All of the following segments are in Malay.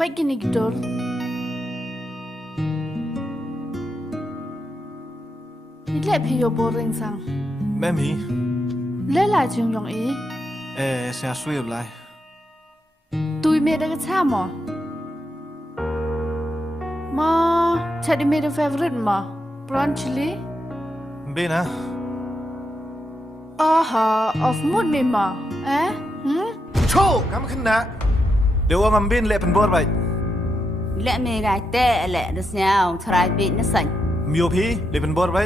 Pagi ni gitu. Ile phi yo boring sang. แม่หมี Le la chung yong e. เสียช่วยอะไร Tui me da cha mo. Ma, chadi me da favorite ma. Prawn chili. เบนะ Aha, of mood me ma.โชว์กำขึ้นนะเดี๋ยวว่ามันเบนเละเป็นบอดไป Lẽ mê gai tệ lẽ được nhau thay bị nó sạch มีโอพีเละเป็นบอดไป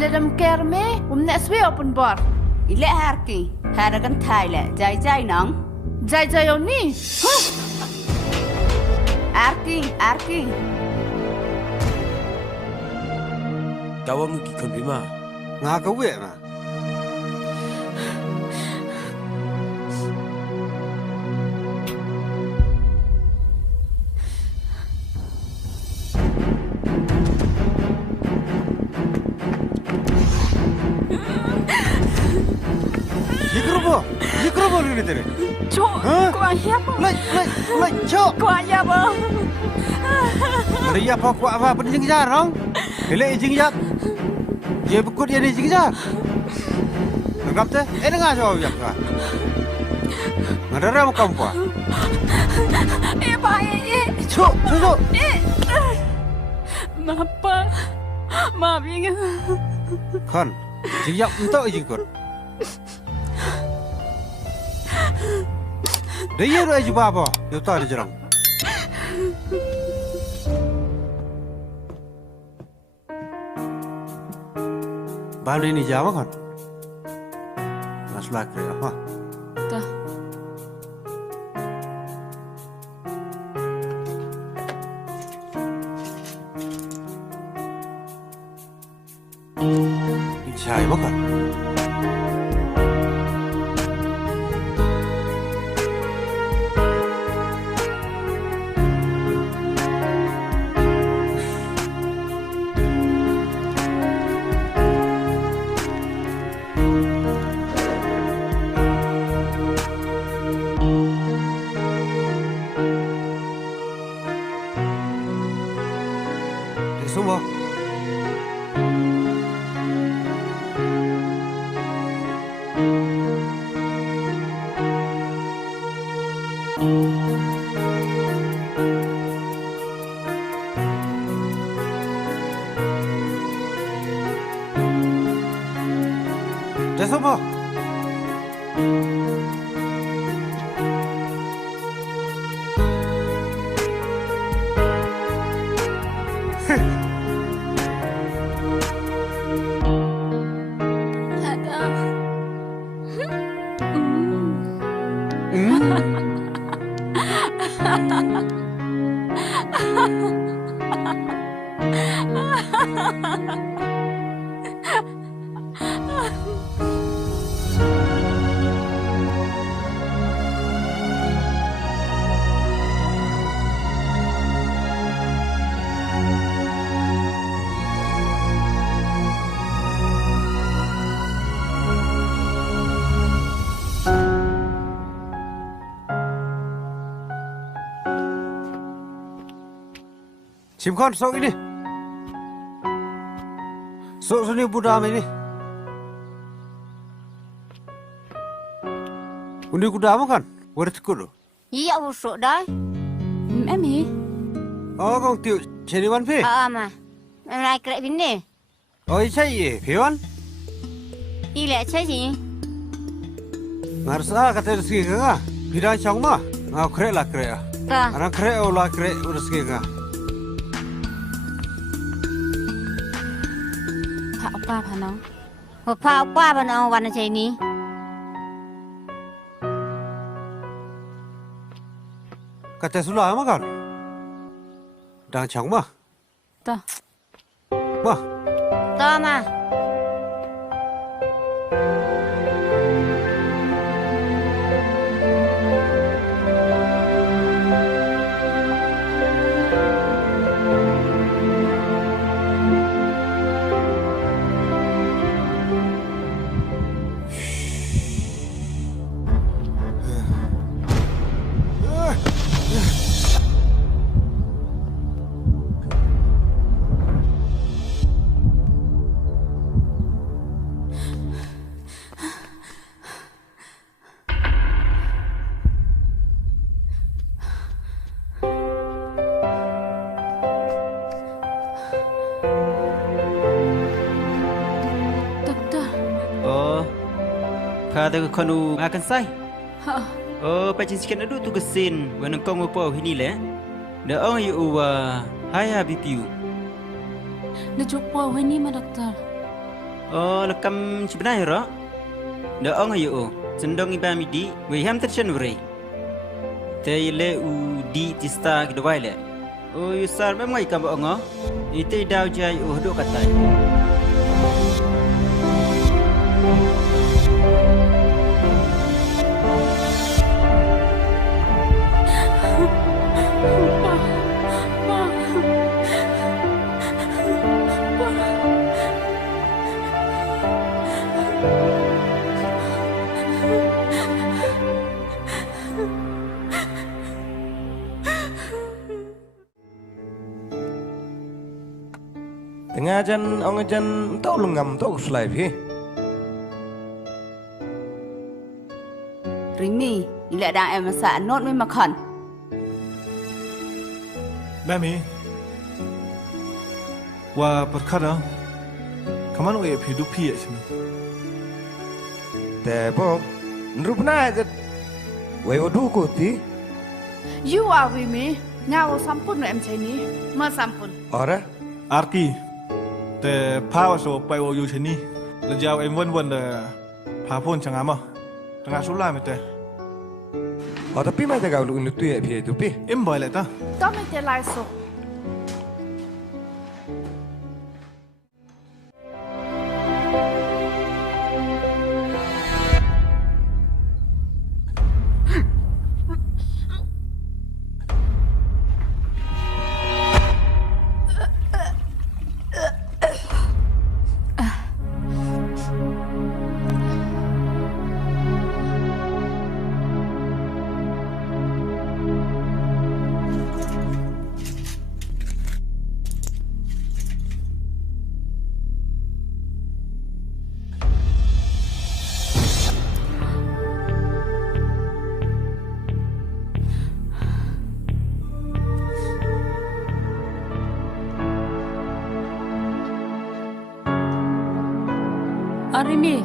Le dam care me, ne swe open bar. lẽ har kỳ hà ra căn thai lẽ dai nóng Jai jai yo ni. ar kỳ Tao muốn kỳ con bí mà ngà cấu vệ mà Mikrobo ini tere. Cuk, kuah ya bang. Lai, cok. Kuah ya bang. Maria apa penjing jar, rong? Hele jing jar. Ye bukut ye jing jar. Ngap te? Ngah jawab yak ka. Ngadara mo kampa. Bang, Cok. Maaf ya. Kan, jing yak untuk jing kot. Dia ru aja bapa, yo tak ada jerang. Baru ini jawab kan? Masalah kerja apa? Tuh. Ini saya makan. Semua. Dah semua. Simkan sok ini. Sok sini budam ini. Undi kudam kan? Warit kudu. Iya busuk dah. Em hi. Oh, kong tiu ceriwan pi. Mà em lại kệ bên này. Oh, iya, piwan. Đi lại chơi gì? Ngarsa kata rezeki ka. Pidang chong ma. Ngau kre lah kre. Ka. Arang kre olah kre rezeki ka. Thạo qua phá nóng Hộp phao qua bên ôngวันchơi ní. Kata sulah ma kan? Dang chong ma. Tao Ma. To mà. แต่ก็คนมากันไซไปจินสกันอดูตุกสินวันนั้นกงโปที่นี่แหละเดี๋ยวเอาอยู่ว่าหายาบิปิว เดี๋ยวจุกปอไว้นี่มาด็อกเตอร์ แล้วกำชิบได้หรอเดี๋ยวเอาอยู่ฉันดองอีบามิดีไว้ห้ามตัดฉันไว้แต่เล่อูดีติสตากิดไว้แหละอยู่สารไม่ไม่กำบอกอีเตดาวใจดูกัตไตTengah ajan, orang ajan tahu lengam, tahu selai pi. ริมี่นี่แหละดังแอมสะโนดไม่มาคอน แม่มีว่าปัดขัดอ่ะขมันเอาเอพิดูพี่ใช่ไหมแต่พอรูปหน้าจะไว้อดูกูที You are with me งาว่าสัมปุนแอมใช่นี้มาสัมปุน อะไร Arki, te power soไปว่าอยู่ที่นี่แล้วจะเอาเอ็มวันพาพ่นช่างมาช่างสุดละไม่แต่ อ๋อแต่พี่ไม่ได้กล่าวลุนตัวเอพิดูพี่ เอ็มบ่อยเลยตา ต้องไม่เจอลายสุก ริมี่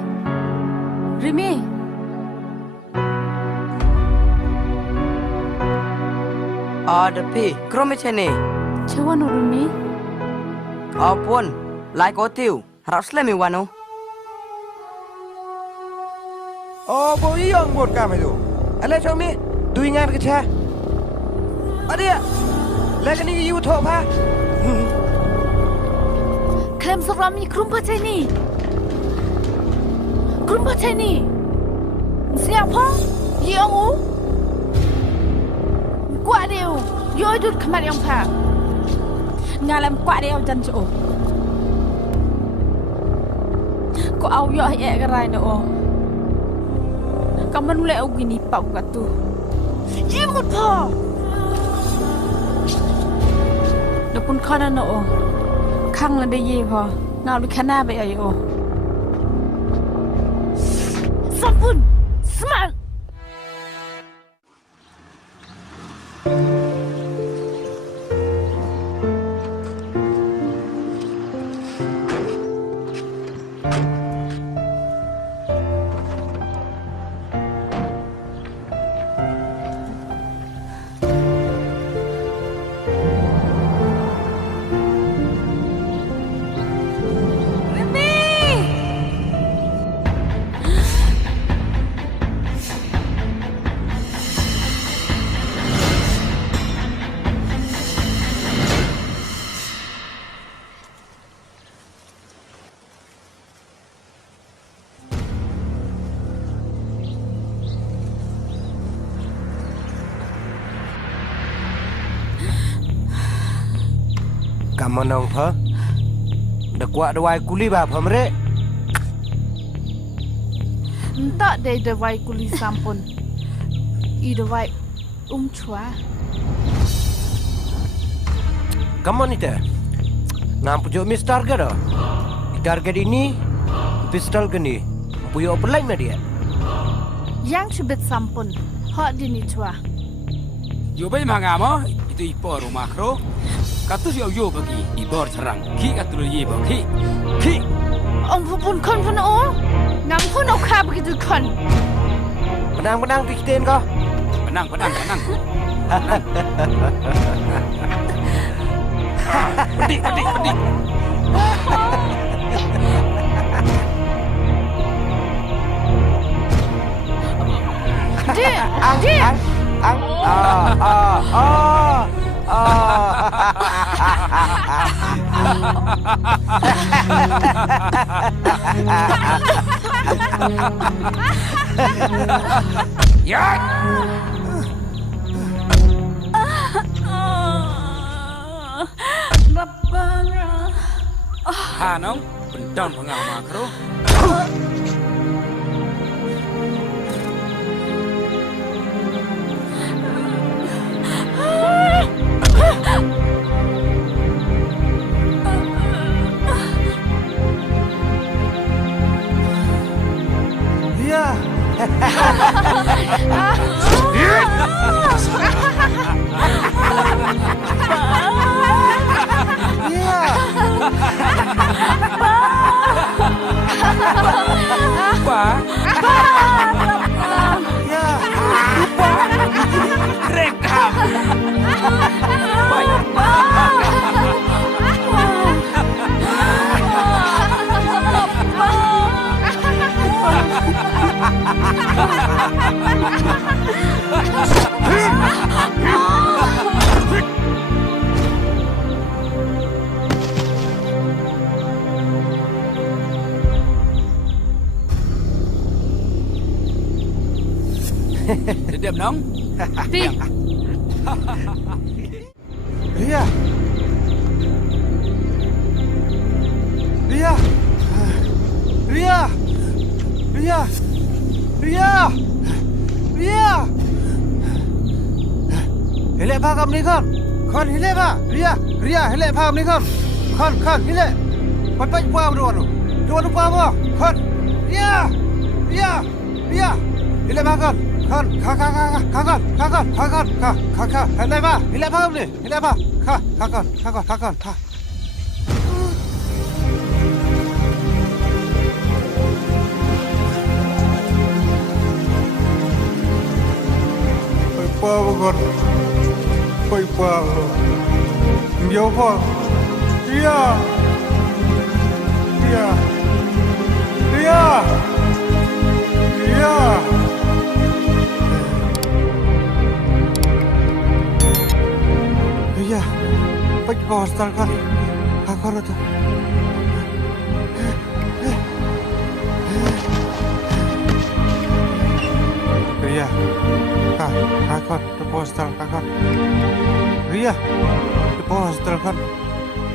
ริมี่ เดพี่กรมไม่ใช่นี่ เชื่อว่าหนูริมี่ ปนไลค์ก็ติวรับสเลมิวานุ โอ้โบยยังบดกันไม่ดูอะไรชมมี่ดูงานกันแช่อะไรอ่ะแล้วกันนี่ยูทูบฮะ เคลมสรามีครุมพัชนีครุมพัชนีเสียพ่อยี่องอูกว่าเดียวย้อยดุดขมายังพางานลำกว่าเดียวจันโจก็เอาย่อยแอกอะไรเนอะก็มันเลี้ยวกินนี่เป่ากันตัวยี่หมดพอเดี๋ยวปุ่นข้อนั่นเนอะข้างละได้ยี่พอเงาลูกแค่หน้าไปเอาอยู่สัมปุนสมัครกำมันนองเพอเด็กว่าดวายกุลีบาพมเร่ tak ada dewai kuli sampun. I dewai chua. กำมันนี่แต่นามปุจมิสตาร์กันเหรอตาร์กันini pistolกันนี่ปุยapa lain dia Yang cubit sampun. Hak dini chua. Yo bay mangamo itu ipor makro. Katus yo bagi ibor serang. Ki katul ye bagi. Ki. Om pun kon o. Ngam pun au kha begitu kon. Benang-benang pikitin kau. Penang. Pedik. Dik. Ya. Bapaknya. Hanong, bendon pengau makro. Ria. Ria. Pak. Ria. Rekam. Baik. Dedap nong. Dik. Ria. Ria. Ria. Ria. Ria. Ria. Hilek pa kam ni kon. Kon hilek pa. Ria. Ria hilek pa kam ni kon. Kon hilek. Kon pa pa doan. Doan pa mo. Kon. Ria. Ria. Ria. Hilek pa kon. Kon. Ka. Hilek pa. Hilek pa kam ni. Hilek pa. Ka. Pa con quay qua nhiều con Ria bách vào hospital con rồi thôi Ria kakak ke postal kakak Ria ke postal kan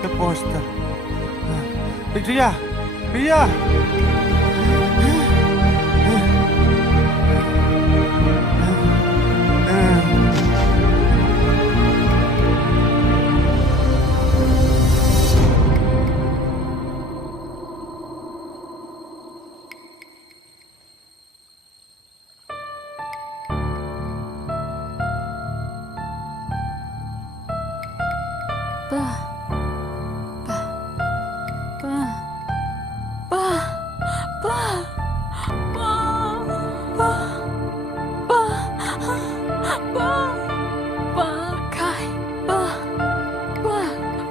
ke postal Ria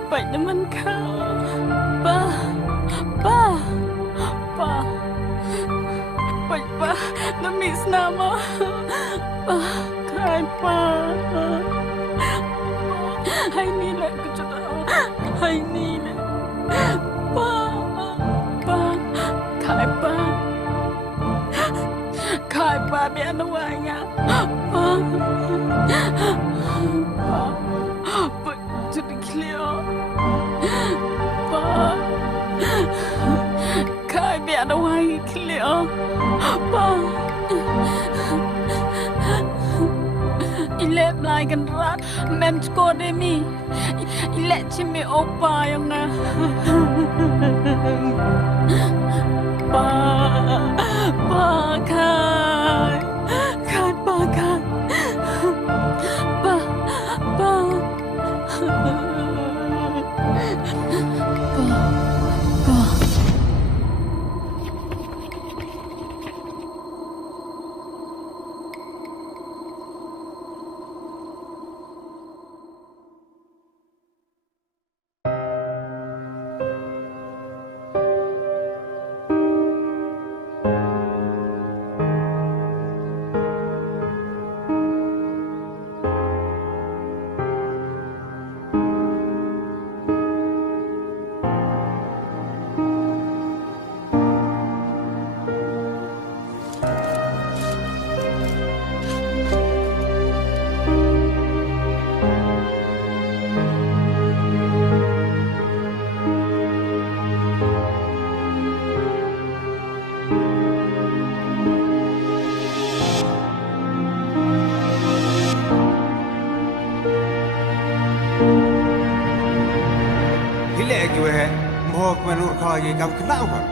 Baik teman kau. Baik, demi nama. Kai pa. Hai ni lah kejutan. Hai ni lah. Kai pa biar nuanya. Jadi clear. Kai biar nuanya clear. Ilek belai rat men sko demi. Ilek cimi opa yang na. Kai. kau ye kau kenal kau.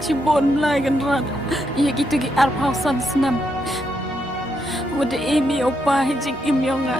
Cibon lai kan rat ya gitu gi arpausan senam wada emi opa hijing im yonga